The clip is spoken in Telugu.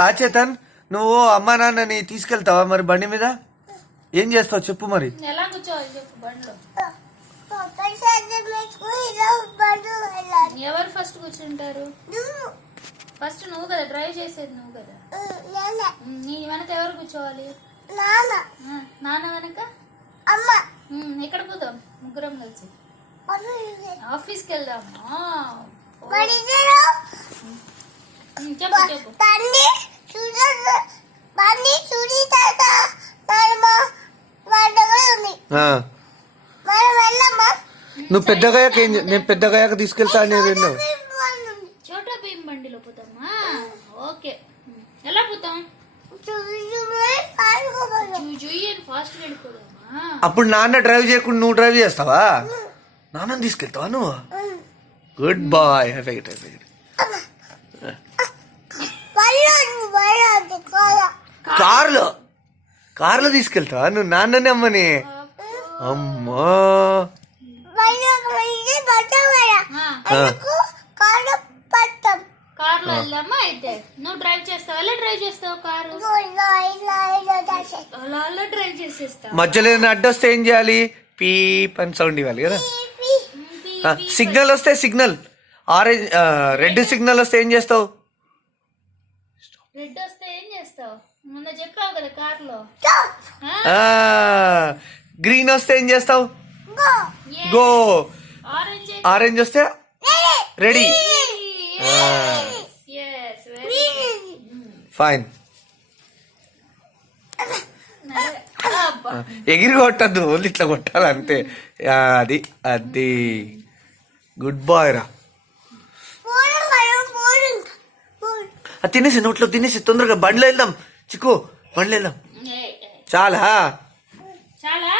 కాచేతన్ నువ్వు అమ్మా నాన్నని తీసుకెళ్తావా మరి బండి మీద? ఏం చేస్తావు చెప్పు మరి. ఎలా కూర్చోవాలి చెప్పు బండిలో. ఎవరు ఫస్ట్ కూర్చుంటారు? ఫస్ట్ నువ్వు కదా డ్రైవ్ చేసేది, నువ్వు కదా. నీ వెనక ఎవరు కూర్చోవాలి? నాన్న వెనక అమ్మ. ఎక్కడ పోదాం ముగ్గురం కలిసి? ఆఫీస్కి వెళ్దామా? చెప్పు చెప్పు. నువ్వు పెద్దగాయాక నేను పెద్దగాయాక తీసుకెళ్తా అనేది విన్నావు. చోటా భీమ్ బండిలో పోతామా? ఓకే. ఎలా పోతాం? ఫాస్ట్ వెళ్ళిపోదామా? అప్పుడు నాన్న డ్రైవ్ చేయకుండా నువ్వు డ్రైవ్ చేస్తావా? నాన్నని తీసుకెళ్తావా నువ్వు? Good boy. కార్లో తీసుకెళ్తావా నువ్వు నాన్నని అమ్మని? అమ్మా కార్లో వెళ్దామా? అయితే నువ్వు డ్రైవ్ చేస్తావు. ఎలా డ్రైవ్ చేస్తావు కారు? అలా డ్రైవ్ చేసేస్తావు. మధ్యలో ఏదైనా అడ్డొస్తే ఏం చేయాలి? పీప్ అని సౌండ్ ఇవ్వాలి కదా. సిగ్నల్ వస్తే సిగ్నల్ ఆరెంజ్ రెడ్ సిగ్నల్ వస్తే ఏం చేస్తావు? రెడ్ వస్తే ఏం చేస్తావు? మొన్న చెప్పావు కదా కార్లో. గ్రీన్ వస్తే ఏం చేస్తావు? గో. ఆరెంజ్ వస్తే రెడీ. ఫైన్. ఎగిరి కొట్టద్దు, ఓన్లీ ఇట్లా కొట్టాలి అంతే. అది అది గుడ్ బాయ్ రా. తినేసి నోట్లో తినేసి తొందరగా బండ్లో వెళ్దాం. చిక్కు బండ్లో వెళ్దాం. చాలా చాలా